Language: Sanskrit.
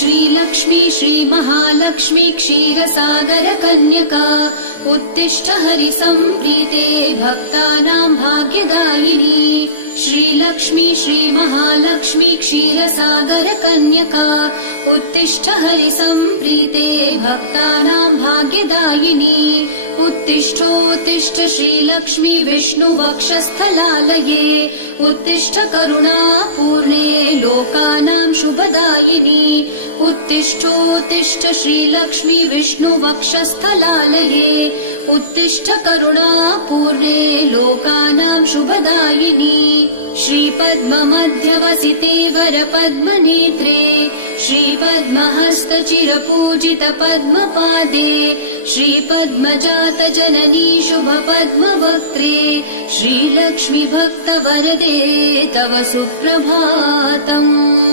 श्रीलक्ष्मी श्रीमहालक्ष्मी क्षीरसागर कन्यका उत्तिष्ठ हरिसम्प्रीते भक्तानां भाग्यदायिनी श्रीलक्ष्मी श्रीमहालक्ष्मी क्षीरसागर कन्यका उत्तिष्ठ हरिसम्प्रीते भक्तानां भाग्यदायिनी उत्तिष्ठोत्तिष्ठ श्रीलक्ष्मी विष्णुवक्षस्थलालये उत्तिष्ठ करुणापूर्णे लोकानां शुभदायिनी उत्तिष्ठोत्तिष्ठ श्रीलक्ष्मी विष्णुवक्षस्थलालये उत्तिष्ठ करुणापूर्णे लोकानां शुभदायिनी श्रीपद्ममध्यवसिते वरपद्मनेत्रे श्रीपद्महस्तचिरपूजित पद्मपादे श्रीपद्मजात जननी शुभपद्मवक्त्रे श्रीलक्ष्मी भक्तवरदे तव सुप्रभातम्।